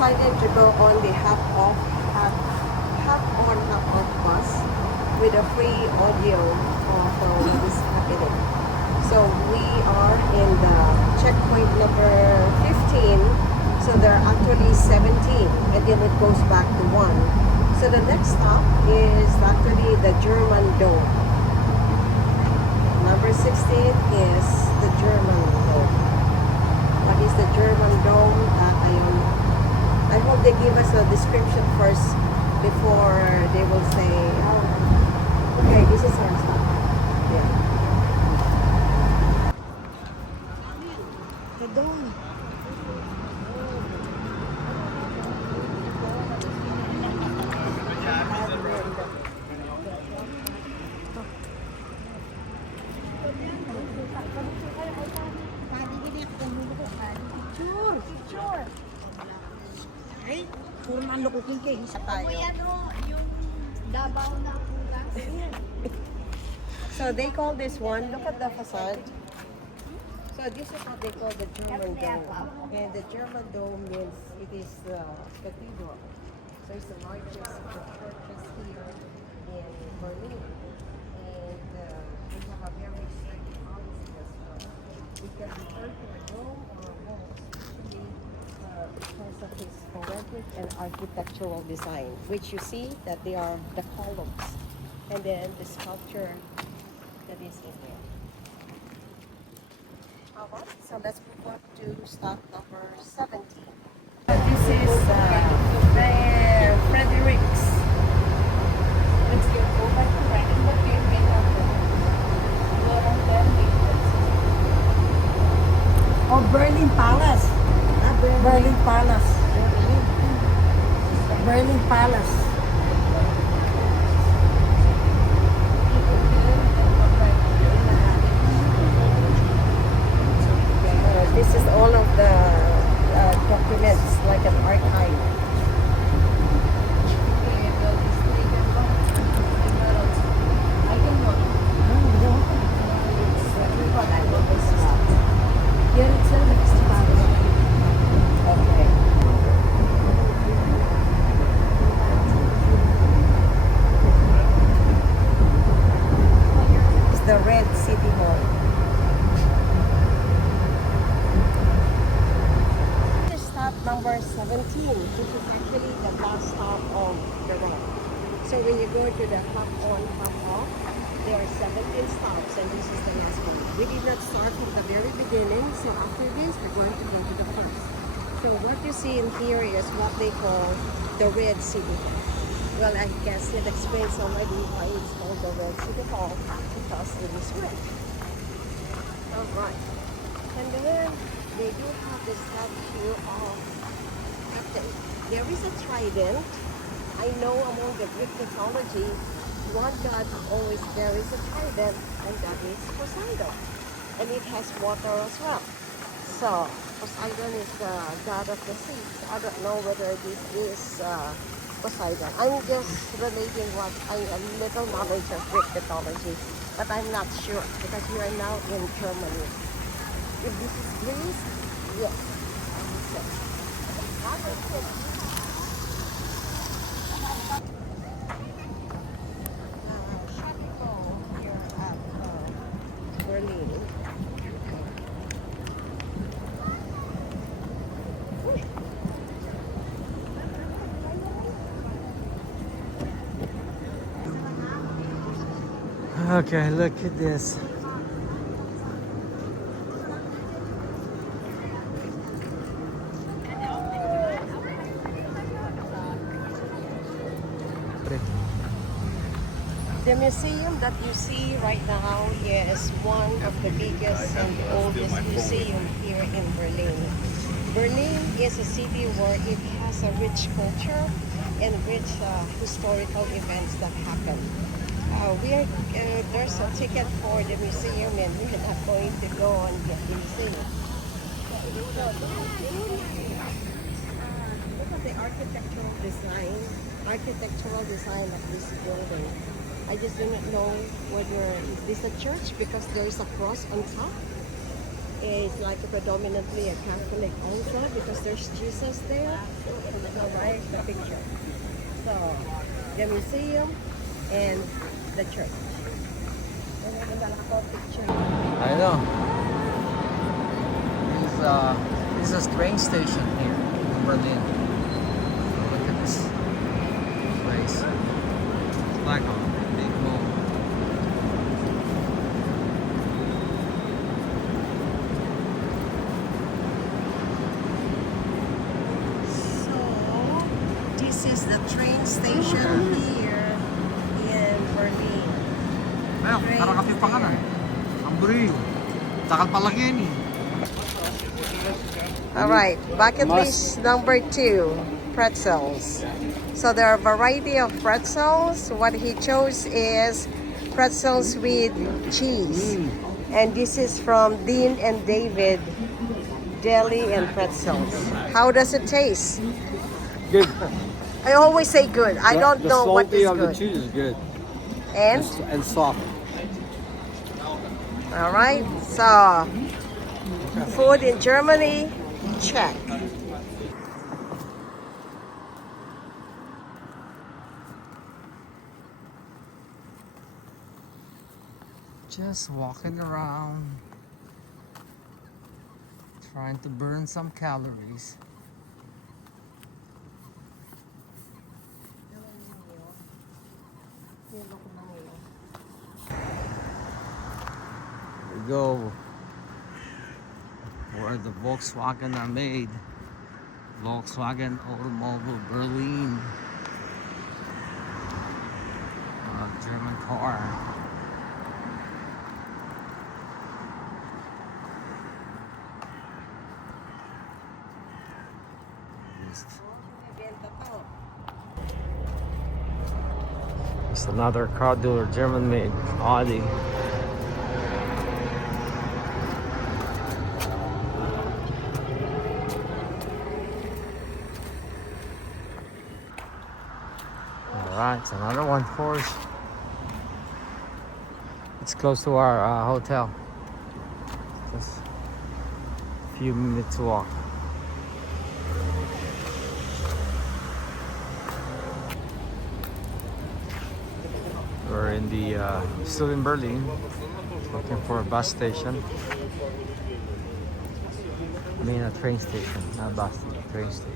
decided to go on the half on, half off bus with a free audio for what is happening. So we are in the checkpoint number 15. So there are actually 17, and then it goes back to 1. So the next stop is actually the German Dome. Number 16 is the German Dome. What is the German Dome? I don't know. I hope they give us a description first before they will say, oh, okay, this is our stop. Yeah. The dome. Picture. Ay, puro man lukukin kayo. Isa tayo. Yung Davao na putas. So they call this one, look at the facade. So this is what they call the German Dome. And the German Dome means it is cathedral. So it's the largest of the churches here in Berlin. And we have a very strict policy as well. We can refer to the dome or walls actually because of its poetic and architectural design, which you see that they are the columns and then the sculpture that is in there. Alright, so let's move on to stop number 17. This is Fredericks. Let's go back to writing the payment of the Oh, Berlin Palace. Berlin Palace. Berlin Palace. This is all of the documents, like an archive. Okay. It's the Red City Hall. This is stop number 17, which is actually the last stop of the road. So when you go to the hop on, hop off, there are 17 stops, and this is the last one. We did not start from the very beginning, so after this, we're going to go to the first. So what you see in here is what they call the Red City Hall. Well, I guess it explains already why it's called the Red City Hall, because it is red. Alright. And then they do have the statue of Captain. There is a trident. I know among the Greek mythology, one god always carries a trident, and that is Poseidon. And it has water as well. So, Poseidon is the god of the sea. I don't know whether this is Poseidon. I'm just relating what a little knowledge of Greek mythology, but I'm not sure because we are now in Germany. If this is Greece, yes. I would say. Berlin. Okay, look at this. The museum that you see right now is one of the biggest and oldest museum here in Berlin. Berlin is a city where it has a rich culture and rich historical events that happen. There's a ticket for the museum, and we're not going to go and get the museum. Look at the architectural design of this building. I just didn't know whether is this a church because there is a cross on top. is like predominantly a Catholic also because there's Jesus there. So right, the picture. So the museum and the church. And then the whole picture. I know. This is a train station here in Berlin. Look at this place. It's like a big mall. So this is the train station here in Berlin. Ayun, parang kape pangalan. Ang buril. Takal palagi yan eh. All right, bucket list number 2, pretzels. So there are a variety of pretzels. What he chose is pretzels with cheese. And this is from Dean and David Deli and Pretzels. How does it taste? Good. I always say good. I don't know what is The good. cheese is good. And soft. all right, so food in Germany, check. Just walking around, trying to burn some calories. We go where the Volkswagen are made. Volkswagen Automobile Berlin. German car. It's another car dealer, German made, Audi. Alright, it's another one for us. It's close to our hotel. Just a few minutes walk. We're in the still in Berlin, looking for a bus station. I mean a train station, not a bus station, a train station.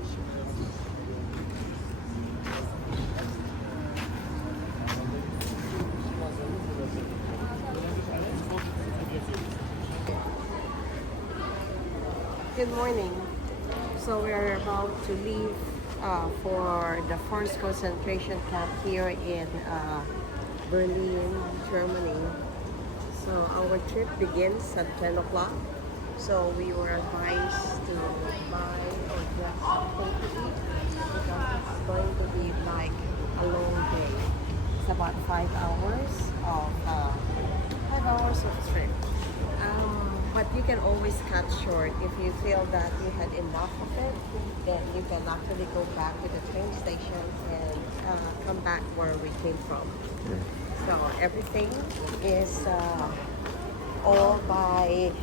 Good morning. So we're about to leave for the first concentration camp here in Berlin, Germany. So our trip begins at 10 o'clock. So we were advised to buy or get something to eat because it's going to be like a long day. It's about 5 hours of 5 hours of trip. But you can always cut short if you feel that you had enough of it. Then you can actually go back to the train station and come back where we came from. Yeah. So everything is all by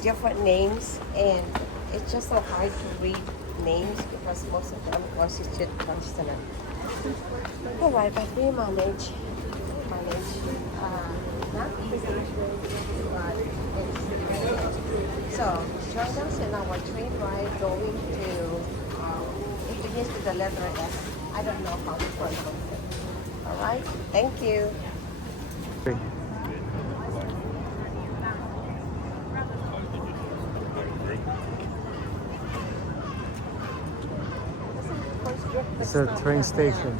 different names, and it's just so hard to read names because most of them constitute consonant. All right, but we manage. Not precision, but it's so join us in our train ride going to it begins with the letter S. I don't know how to pronounce it. All right, thank you. It's a train station.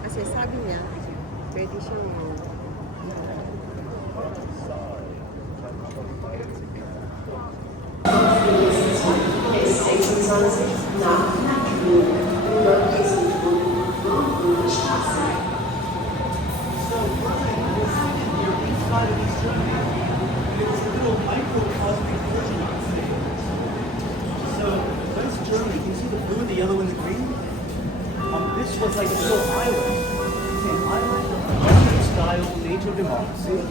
Kasi sabi niya, pwede siyang Germany, can you see the blue, the yellow, and the green? This was like a little island. It's an island of Western-style nature democracy.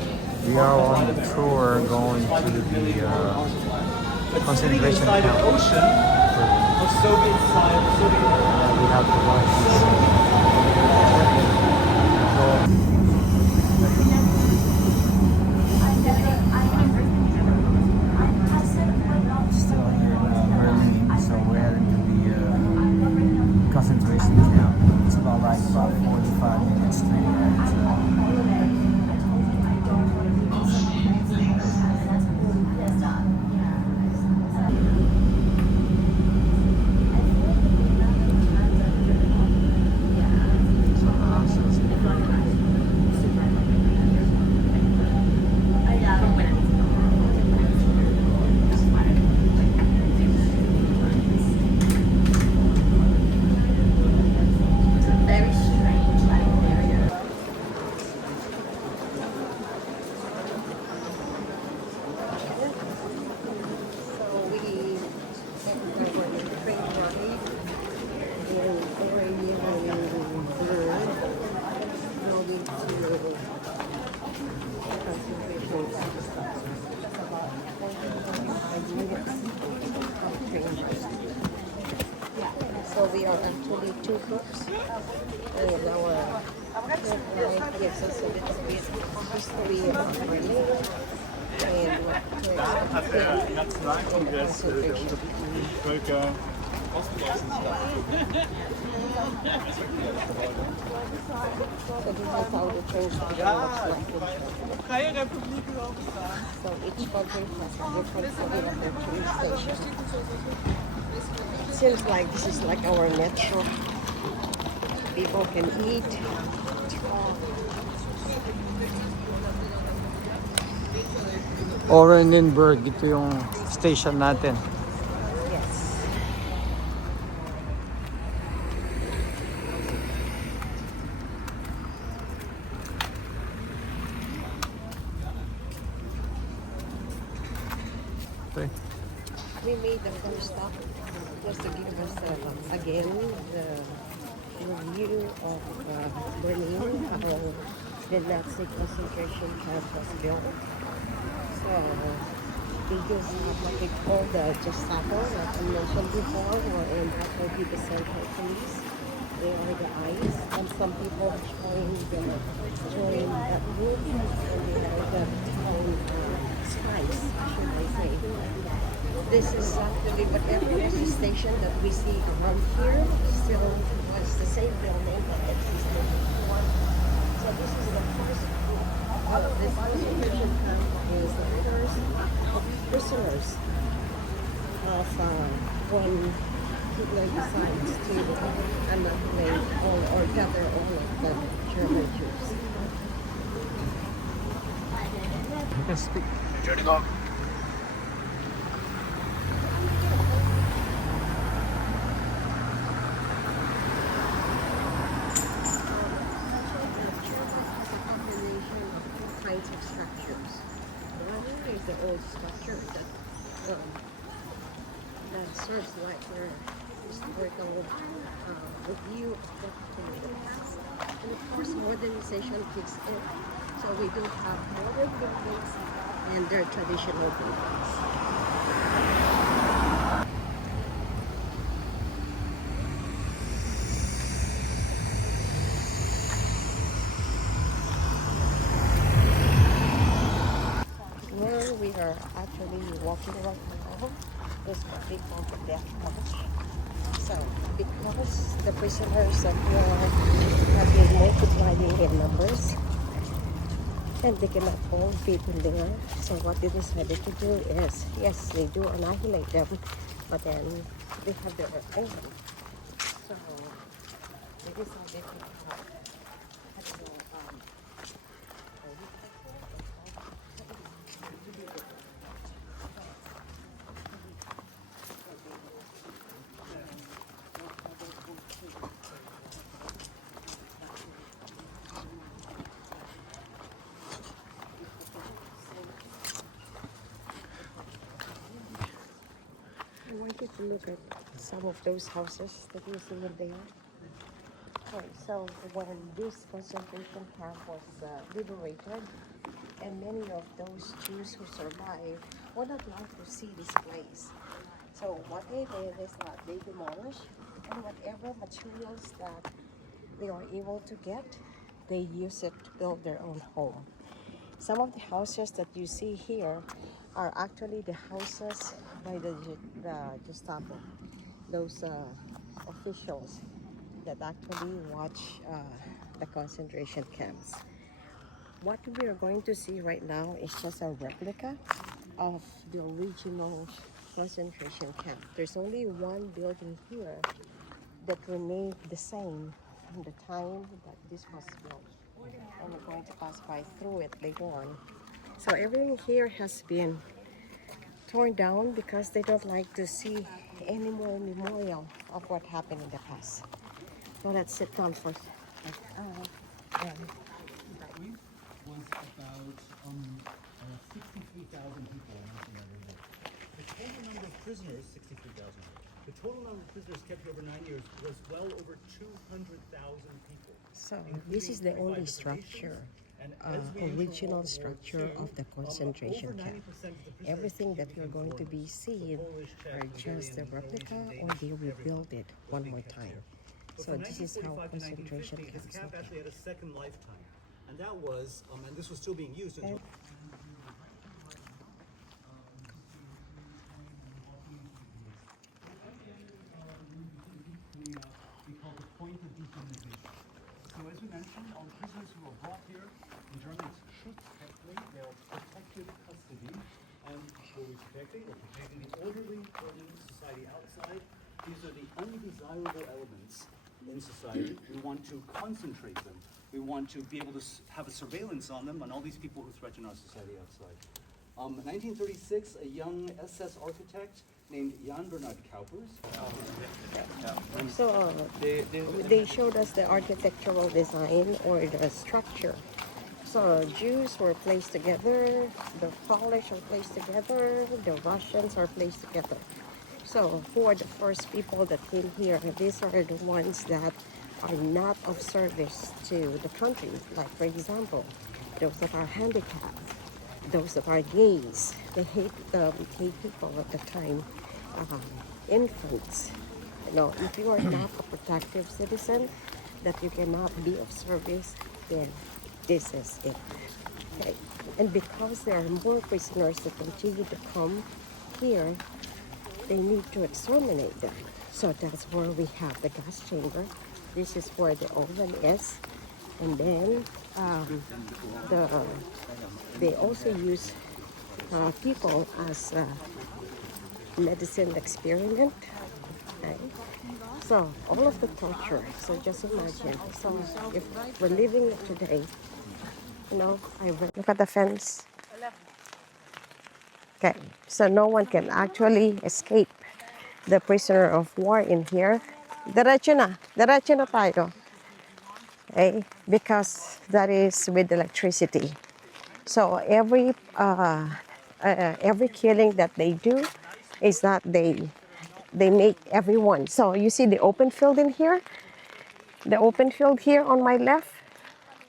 We are on the tour going to the concentration inside camp. an ocean of Soviet side, Soviet. We have to watch this. Still here in Berlin, so we're heading to the concentration camp. It's about 45 minutes train ride. Very strange area. So we went over the train ride in Korean bird going to concentration camp. Just about 45 minutes of train ride. So we are actually two groups, and our group ride gives us a little bit of history about Berlin and what to expect in the concentration. So this is how the train station looks like in Germany. So each country has a different setting of their train station. Seems like this is like our metro. People can eat, talk. Oranienburg, ito yung station natin. Yes. Okay. We made the first stop just to give us again the review of Berlin, how the Nazi concentration camp was built. So they just have what they call the Gestapo, like I mentioned before, wherein that will be the central police. They are the eyes, and some people join that group, and they are the town spies, should I say. This is actually whatever the station that we see around here still was the same building that existed before. So this is the first of this concentration camp is the first of prisoners of when Hitler decides to annihilate all or gather all of the German Jews. You can speak. Kinds of structures. One is the old structure that serves like their historical review of the communities. And of course, modernization kicks in. So we do have modern buildings and their traditional buildings. Where we are actually walking right now is what we call the death couch. So, because the prisoners of war have been multiplying in numbers and they cannot all fit in there, so what they decided to do is, yes, they do annihilate them, but then they have their own. So, they decided to have, I don't know, I wanted to look at some of those houses that you see in there. Okay, so when this concentration camp was liberated, And many of those Jews who survived would not like to see this place. So what they did is that they demolished, and whatever materials that they were able to get, they use it to build their own home. Some of the houses that you see here are actually the houses by the Gestapo, those officials that actually watch the concentration camps. What we are going to see right now is just a replica of the original concentration camp. There's only one building here that remained the same from the time that this was built. And we're going to pass by through it later on. So everything here has been torn down because they don't like to see any more memorial of what happened in the past. So let's sit down first. And That week was about 63,000 people in 1998. The total number of prisoners, 63,000. The total number of prisoners kept over 9 years was well over 200,000 people. so this is the only structure, original structure of the concentration camp. Everything that you're going to be seeing are just the replica or they rebuild it one more time. So this is how concentration this camps camp look actually had a second lifetime, and that was, and this was still being used until. We call the point of dehumanization. So as we mentioned, all prisoners who were brought here, in German it's Schutzhäftling, they're protected custody. And who are we protecting? We're protecting the orderly society outside. These are the undesirable elements in society. We want to concentrate them. We want to be able to have a surveillance on them, on all these people who threaten our society outside. In 1936, a young SS architect named Jan Bernard Kaupers. So they showed us the architectural design or the structure. So Jews were placed together, the Polish are placed together, the Russians are placed together. So who are the first people that came here? These are the ones that are not of service to the country. Like for example, those that are handicapped, those that are gays. They hate people at the time. Infants. You know, if you are not a protective citizen, that you cannot be of service, then this is it. Okay. And because there are more prisoners that continue to come here, they need to exterminate them. So that's where we have the gas chamber. This is where the oven is. And then they also use people as medicine experiment. Okay? So all of the torture. So just imagine. So if we're living it today, you know, look at the fence. Okay, so no one can actually escape the prisoner of war in here. Diretso na tayo. Okay, because that is with electricity. So every killing that they do is that they make everyone. So you see the open field in here, the open field here on my left.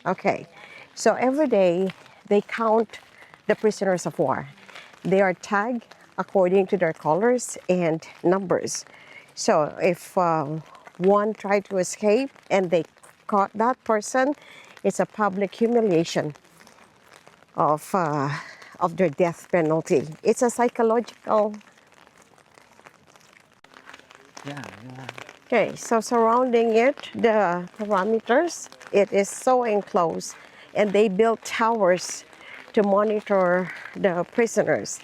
Okay, so every day they count the prisoners of war. They are tagged according to their colors and numbers. So if one tried to escape and they caught that person, it's a public humiliation of their death penalty. It's a psychological. Yeah. Okay, so surrounding it, the parameters, it is so enclosed, and they built towers to monitor the prisoners.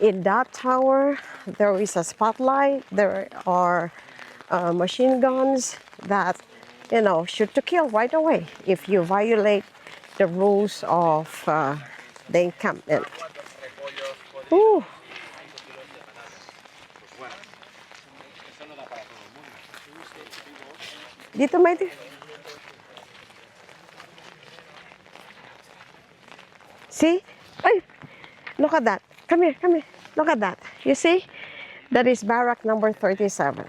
In that tower, there is a spotlight. There are machine guns that, you know, shoot to kill right away if you violate the rules of the encampment. Ooh. Dito may see? Ay, look at that. Come here. Look at that. You see? That is barrack number 37.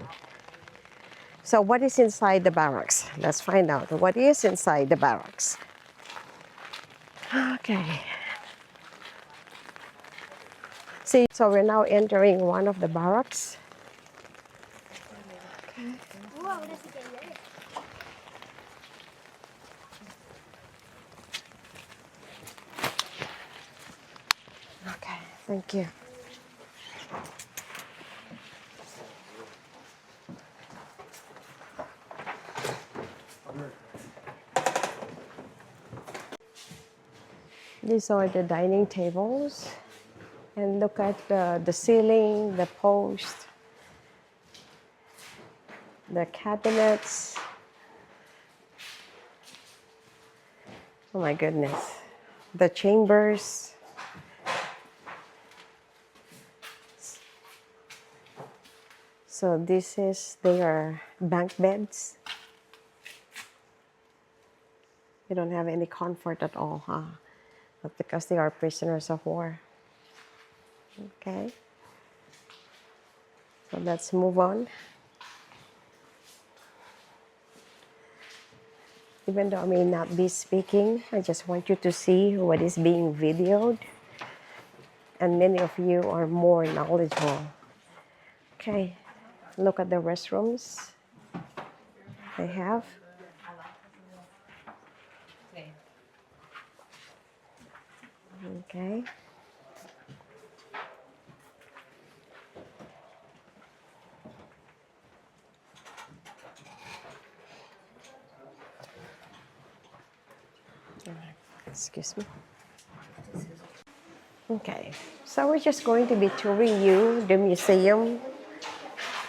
So what is inside the barracks? Let's find out what is inside the barracks. Okay. See, so we're now entering one of the barracks. Okay, thank you. These are the dining tables. And look at the ceiling, the post, the cabinets. Oh my goodness. The chambers. So they are bunk beds. You don't have any comfort at all, huh? But because they are prisoners of war. Okay. So let's move on. Even though I may not be speaking, I just want you to see what is being videoed. And many of you are more knowledgeable. Okay, look at the restrooms they have. Okay. Excuse me. Okay, so we're just going to be touring you the museum,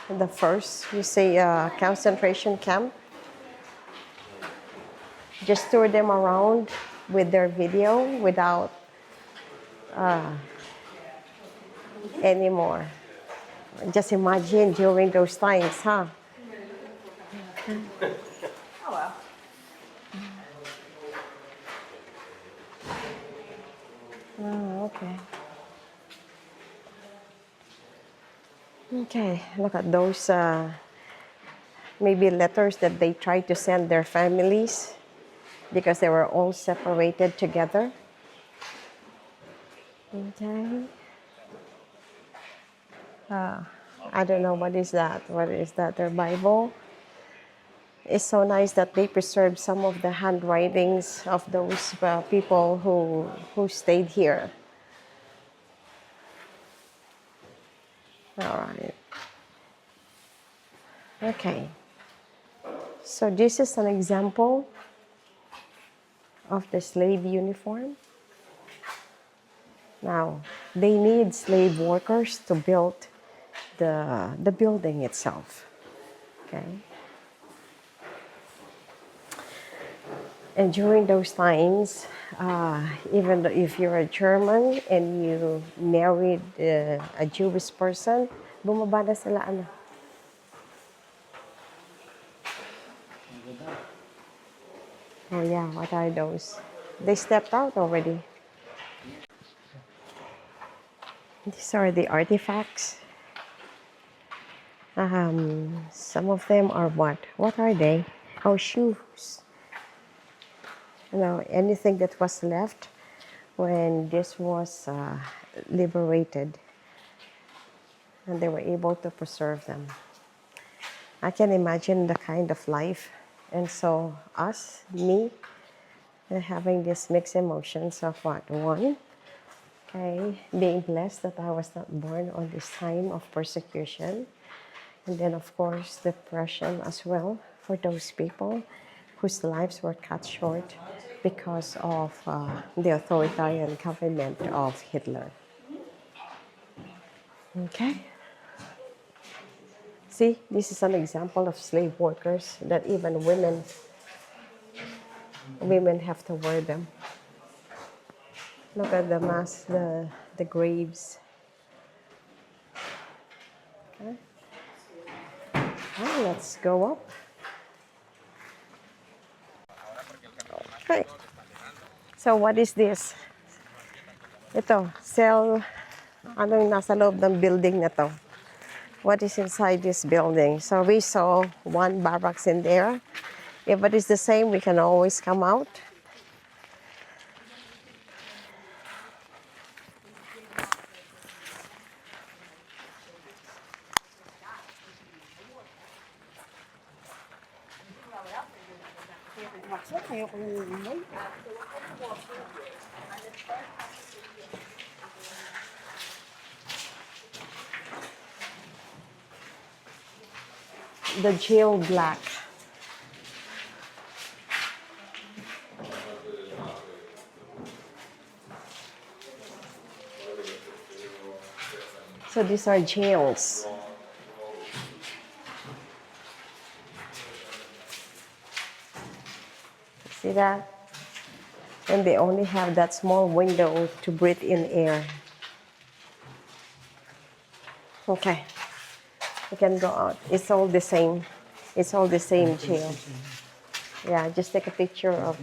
the first concentration camp. Just tour them around with their video without any more. Just imagine during those times, huh? Oh well. Oh, okay. Okay, look at those maybe letters that they tried to send their families because they were all separated together. Okay. I don't know what is that. What is that? Their Bible? It's so nice that they preserved some of the handwritings of those people who stayed here. All right. Okay. So this is an example of the slave uniform. Now, they need slave workers to build the building itself. Okay. And during those times, even though if you're a German and you married a Jewish person, bumaba na sila ano. Oh yeah, what are those? They stepped out already. These are the artifacts. Some of them are what? What are they? Oh, shoes. You know, anything that was left when this was liberated, and they were able to preserve them. I can imagine the kind of life, and so me, having these mixed emotions of what? One, okay, being blessed that I was not born on this time of persecution, and then of course depression as well for those people whose lives were cut short because of the authoritarian government of Hitler. Okay. See, this is an example of slave workers that even women have to wear them. Look at the mass, the graves. Okay. Well, let's go up. Okay. So what is this? Ito, cell, anong nasa loob ng building na to? What is inside this building? So we saw one barracks in there. If it is the same, we can always come out. The jail black. So these are jails. See that? And they only have that small window to breathe in air. Okay, you can go out. It's all the same. It's all the same jail. Yeah, just take a picture of.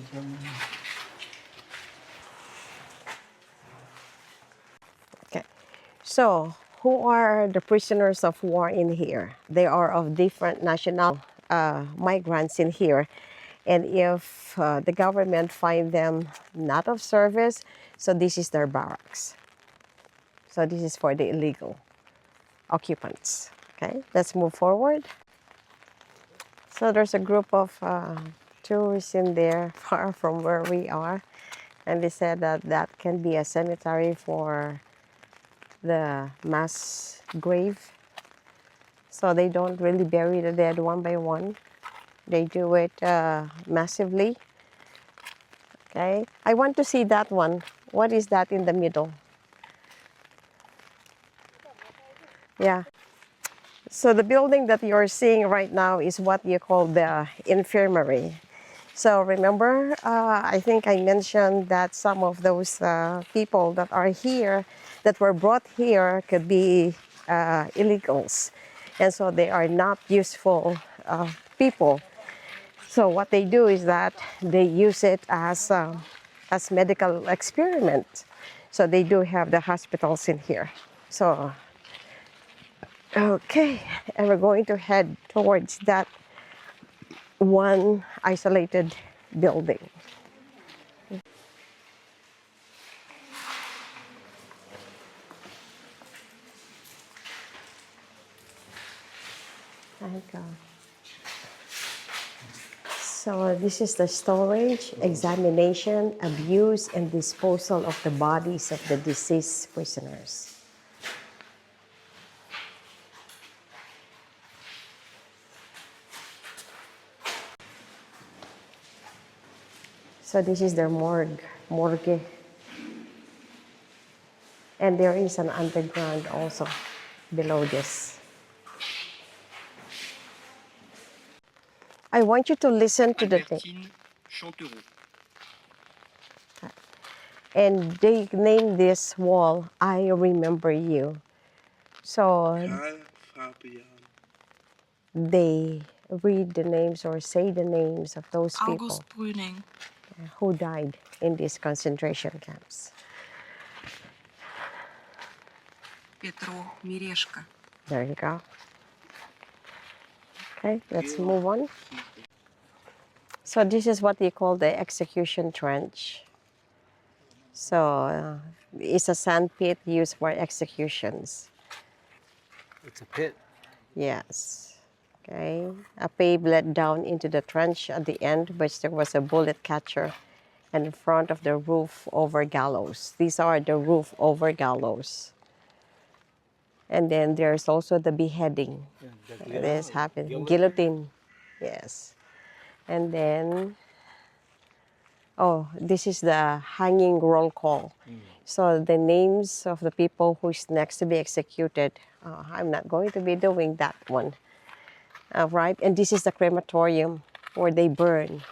Okay, so who are the prisoners of war in here? They are of different national migrants in here. And if the government find them not of service, so this is their barracks. So this is for the illegal occupants. Okay, let's move forward. So there's a group of tourists in there far from where we are. And they said that that can be a cemetery for the mass grave. So they don't really bury the dead one by one. They do it massively. Okay, I want to see that one. What is that in the middle? Yeah. So the building that you're seeing right now is what you call the infirmary. So remember, I think I mentioned that some of those people that are here, that were brought here, could be illegals. And so they are not useful people. So what they do is that they use it as medical experiment. So they do have the hospitals in here. So, okay, and we're going to head towards that one isolated building. So this is the storage, examination, abuse, and disposal of the bodies of the deceased prisoners. So this is their morgue. And there is an underground also below this. I want you to listen to the thing. And they named this wall, I Remember You. So they read the names or say the names of those people August Brüning, who died in these concentration camps. Petro Miрешka. There you go. Okay, let's move on. So this is what they call the execution trench. So it's a sand pit used for executions. It's a pit. Yes. Okay. A pave led down into the trench at the end, which there was a bullet catcher and in front of the roof over gallows. These are the roof over gallows. And then there's also the beheading. This happened. Guillotine. Yes. And then, oh, this is the hanging roll call. So the names of the people who's next to be executed. I'm not going to be doing that one. Right? And this is the crematorium where they burn.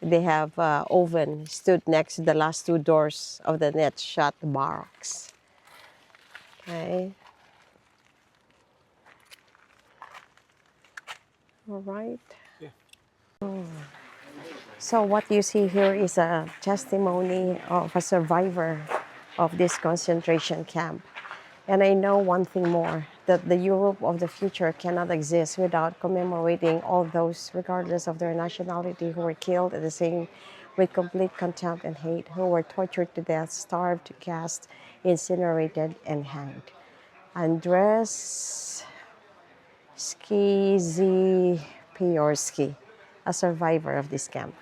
They have oven stood next to the last two doors of the net shut barracks. Okay. All right. Yeah. So what you see here is a testimony of a survivor of this concentration camp. And I know one thing more, that the Europe of the future cannot exist without commemorating all those, regardless of their nationality, who were killed at the same with complete contempt and hate, who were tortured to death, starved, gassed, incinerated, and hanged. Andres Skizipiorski, a survivor of this camp.